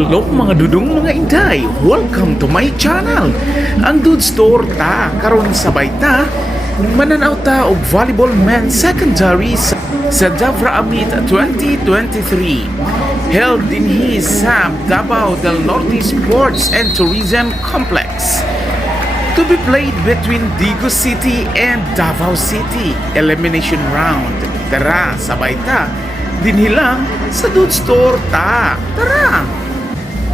Hello mga dudong mga inday, welcome to my channel. Ang Dude Store ta karon sabay ta mananaw ta og volleyball men's secondary sa Davra Amit 2023 held in his sa Davao del Norte Sports and Tourism Complex, to be played between Digo City and Davao City elimination round. Tara sabay ta dinhilang sa Dude Store ta. Tara!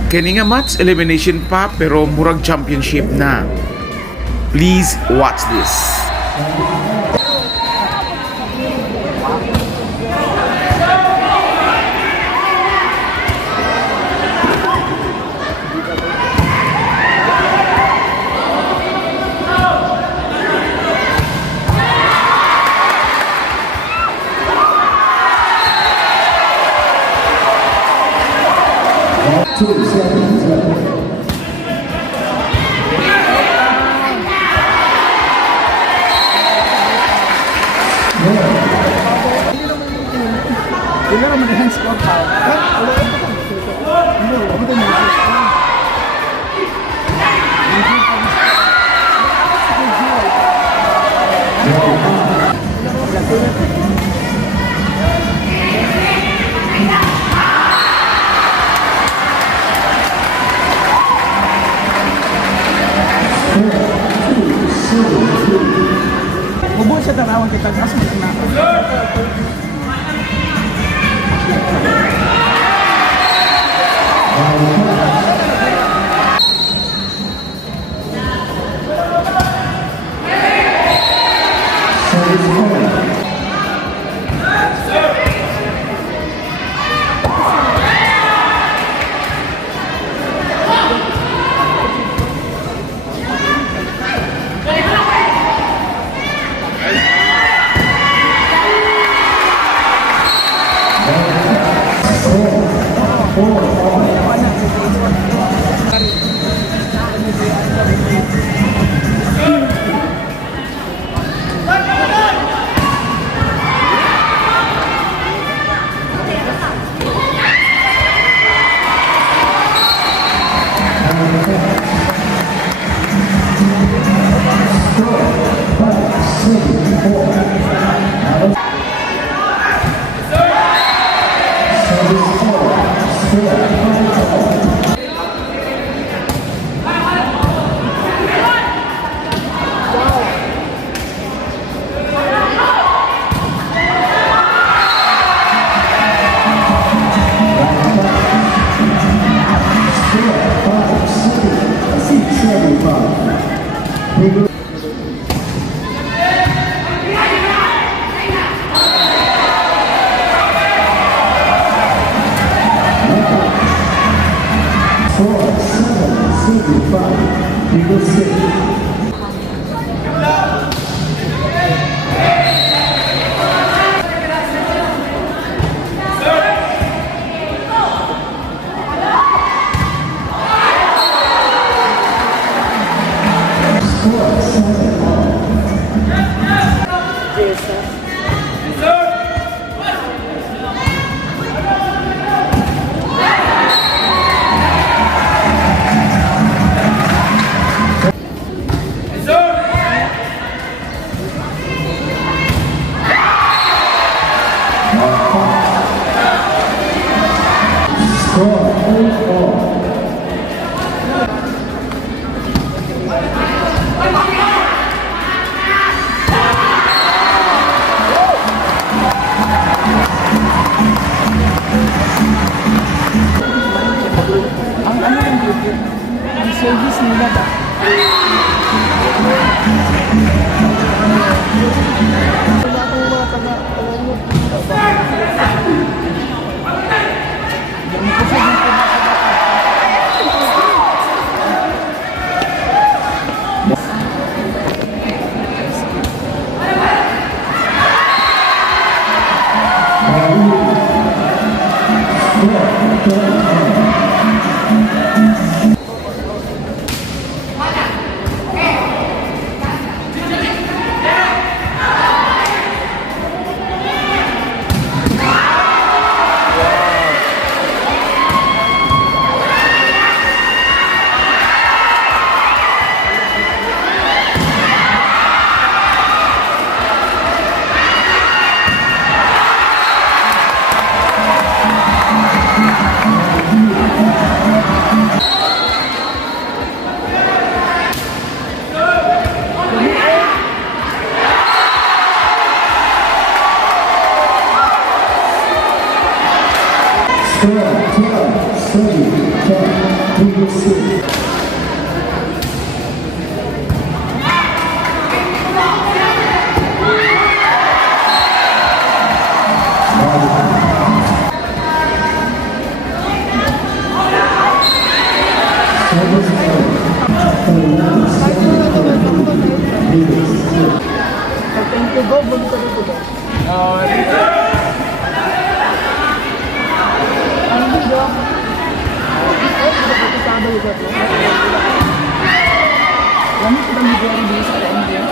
Kani nga match elimination pa pero murag championship na. Please watch this. Hindi naman yung score pa. Ubo siya tanawan kita kasi na. Ang service nila ba? Thank you, go. Balik ka dito, go. Ano dito? Kami sudah menjual di sekarang dia.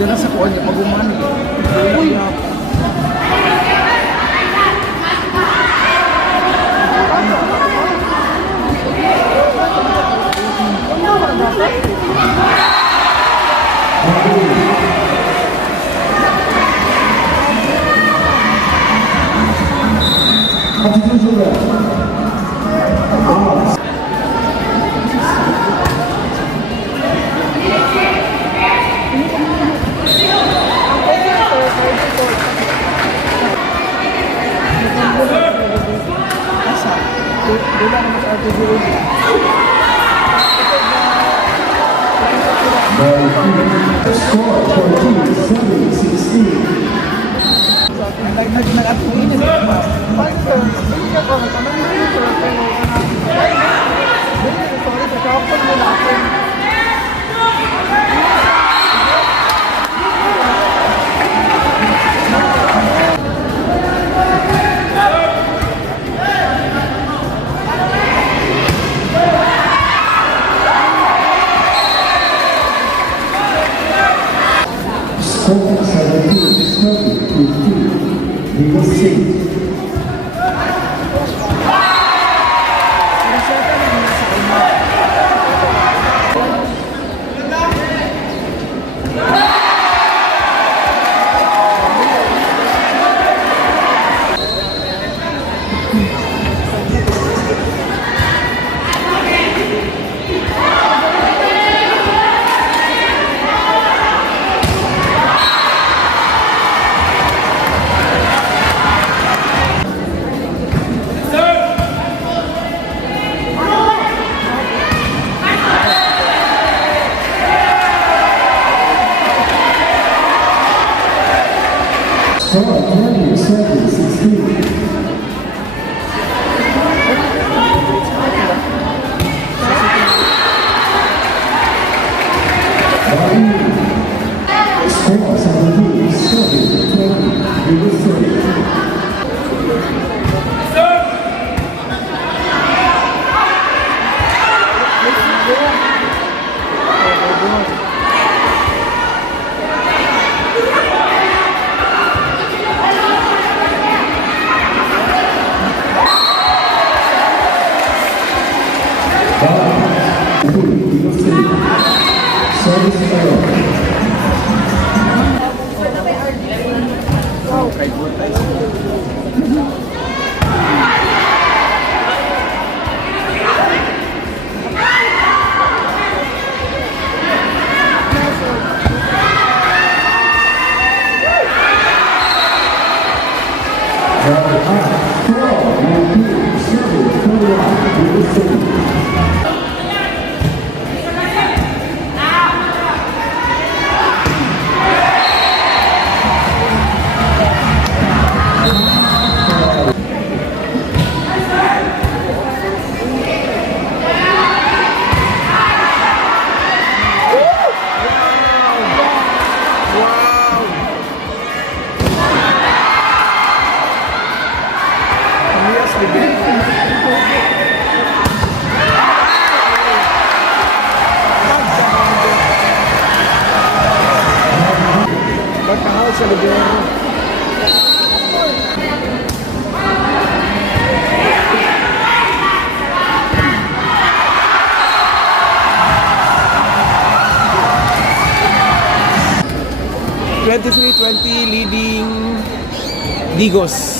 Dala sa kuwan niya pag-umani. Uy! Dila naman sa ating gawin. Score 14-7-16. Nag-atuin niya. Paano sir? Hindi ka ko. Tanong mo yun sir. Pero sorry sir. Kakapon mo na ako. Score 17-15. Legal City. Score 27-16. Score 17-20. Legal City. sa libero. (23-20) leading Digos.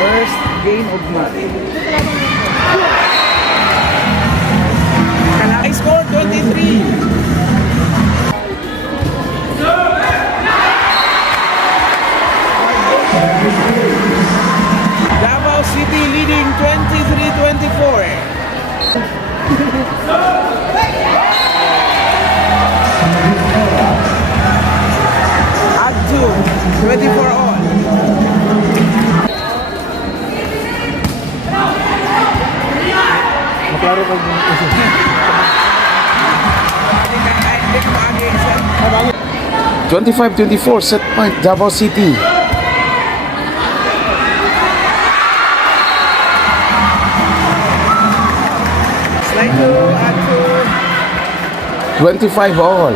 First game of match. I scored 23. Davao City leading 23-24. Add 2, 24 all. Maklaro ka din kasi. 25-24 set point Davao City. Slide to add to 25 all.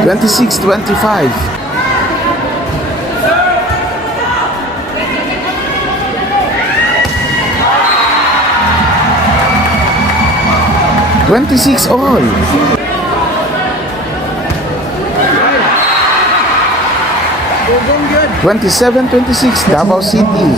Twenty-six, 25. Twenty-six all. 27-26 Davao City.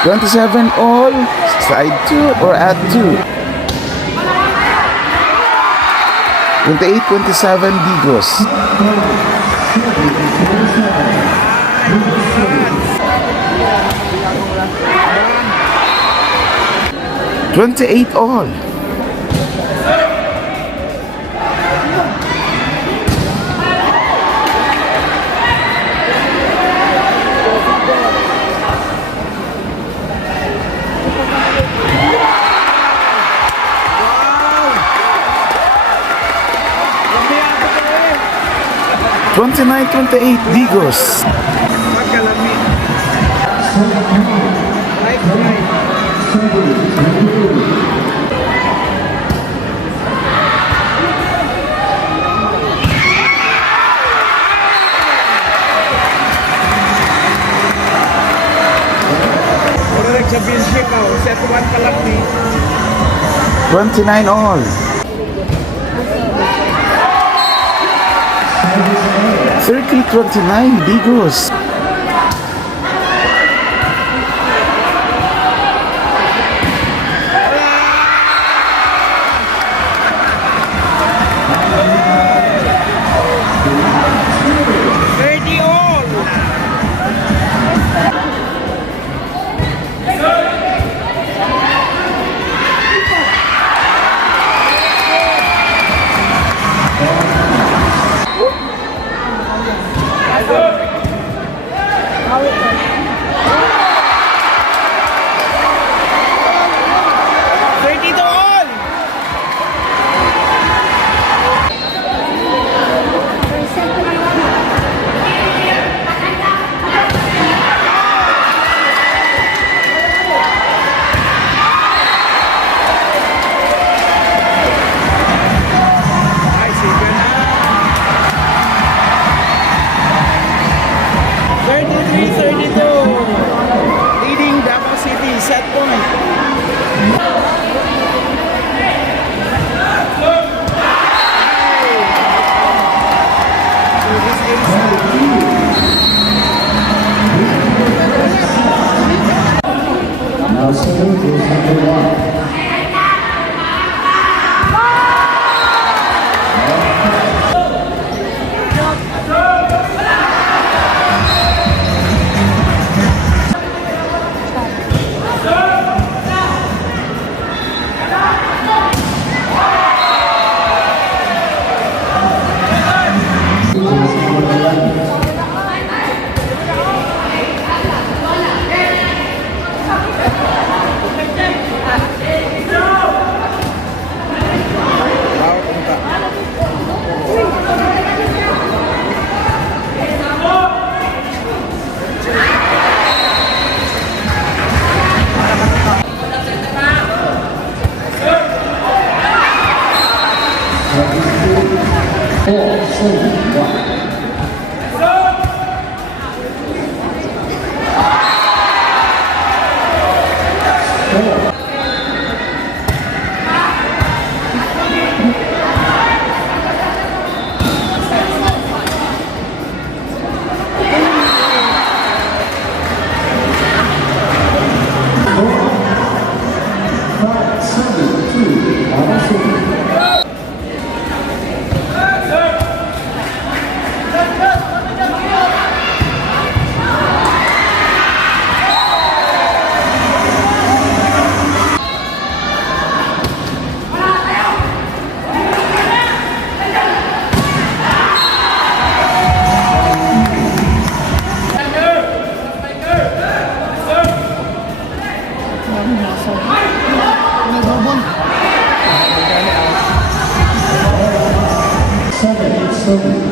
(27 all), slide 2 or add 2. 28-27 Digos. (28 all). (29-28 Digos). magkalami. Right. Puro nag-championship ako. Set 1 pa lang ni. 29 all. 30-29 Digos. 4-7-1.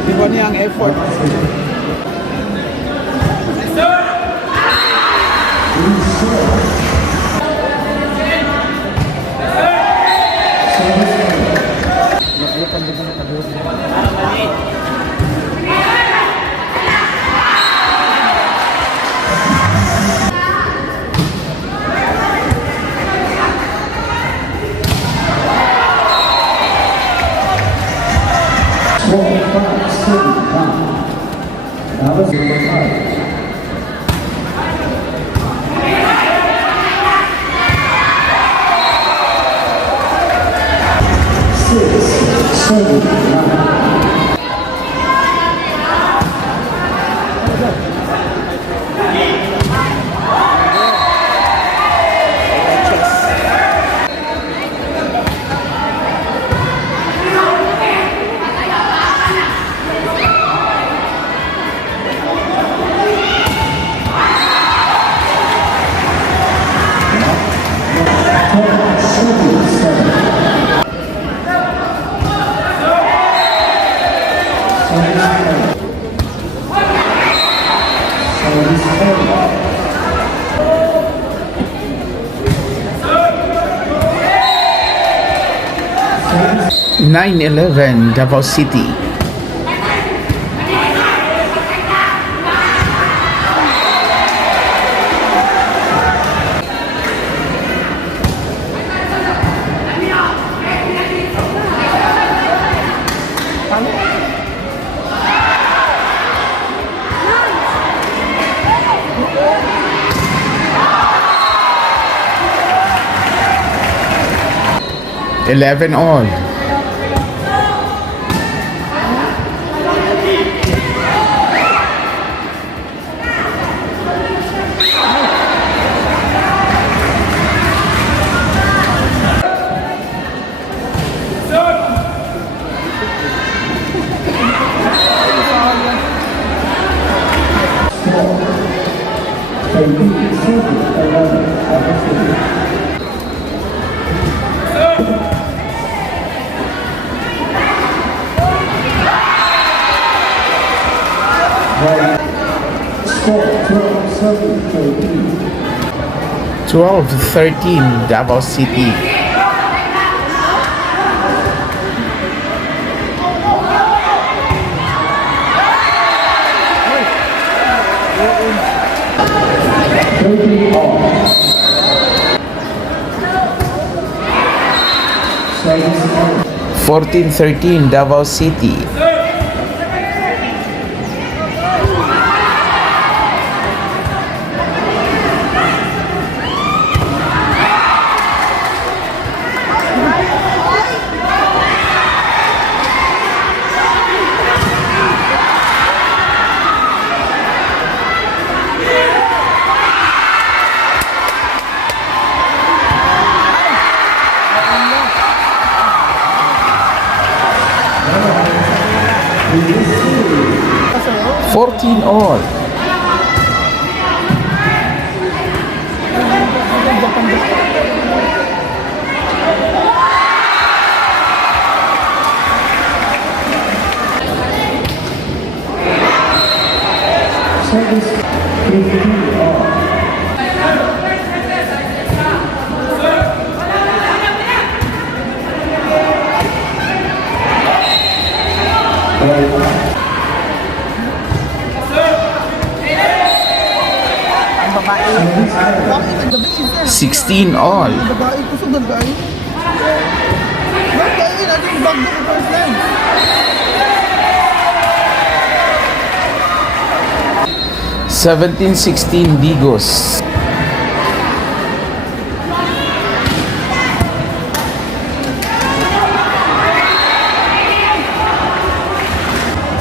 Iba niya ang effort. That was number 5. 6-7-9. Nine 11 Davao City. Eleven all. Score 12-13. 12-13 Davao City. Service 14-13 Davao City. Fourteen all. Service 15 all. Ang babae. Bakit? Ang gabi, sir. 16 all. Ang babae, kusog ng babae. Bakit? Ano yung bag ng first line? 17-16 Digos.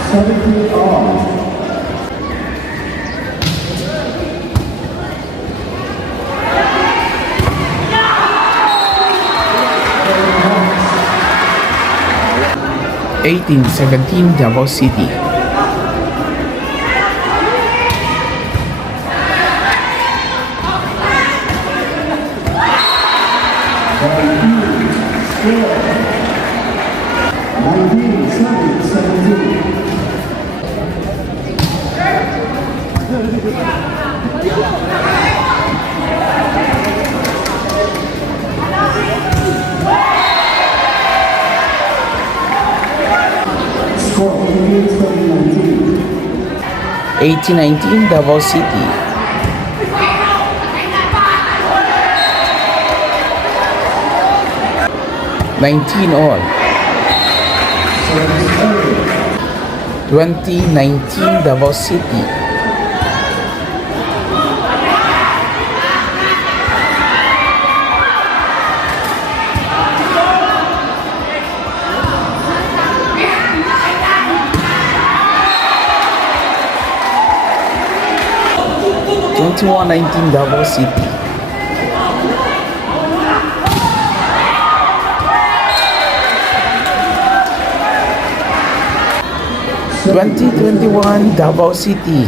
Seventeen all. Eighteen 17 Davao City. Nineteen, seven, 17. Score 18-19. 18-19 Davao City. Nineteen all. 20-19 Davao City. Twenty-one 19 Davao City. 2021 Davao City.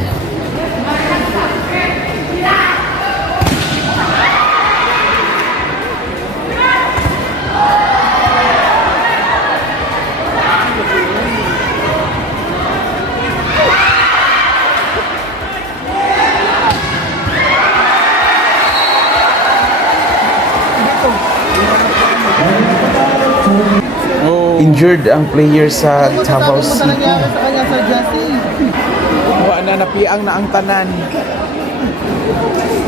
Injured ang player sa Davao Ano City. nangyari sa kanya, Sir Jesse? Wa na napiang na ang tanan.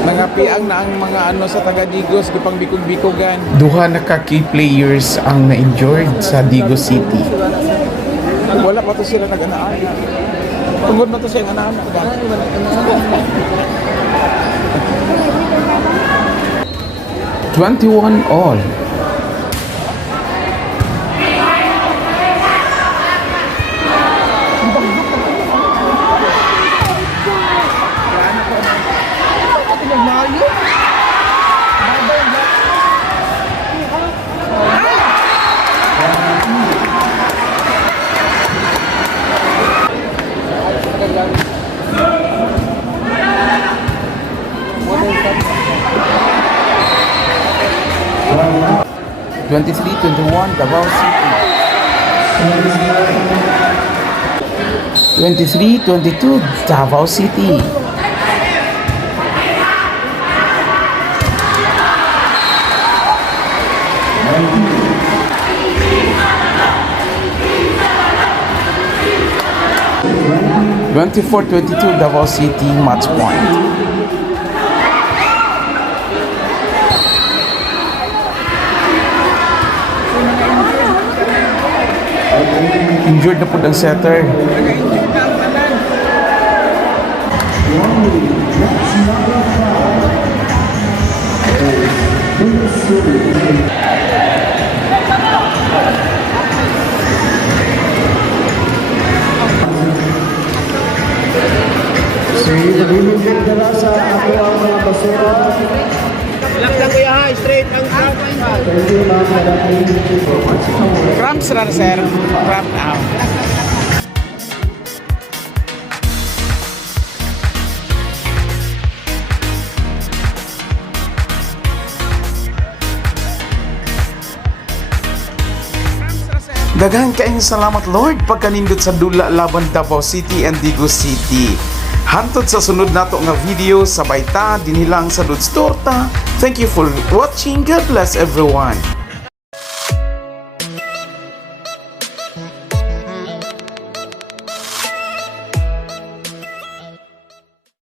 Nangapiang na ang mga ano sa taga Digos gipang bikog-bikogan. Duha na ka key players ang na-injured sa Digos City. Wala pa to sila nag-ana-ana. Tungod na to siya ana-ana. 21 all. Naglayo? 23-21 Davao City. 23-22 Davao City. 24-22 Davao City, match point. Injured na po ang setter. Nagulungkit na lang sa ako ang mga basura. Relax lang kuya ha, straight ang front. Thank you mga kadating. Cramps na sir. Cramp now. Daghang kaayong salamat Lord pagkanindot sa dula laban Davao City and Digos City. Hantod sa sunod nato nga video sabay ta dinhilang sa Lods Torta. Thank you for watching. God bless everyone.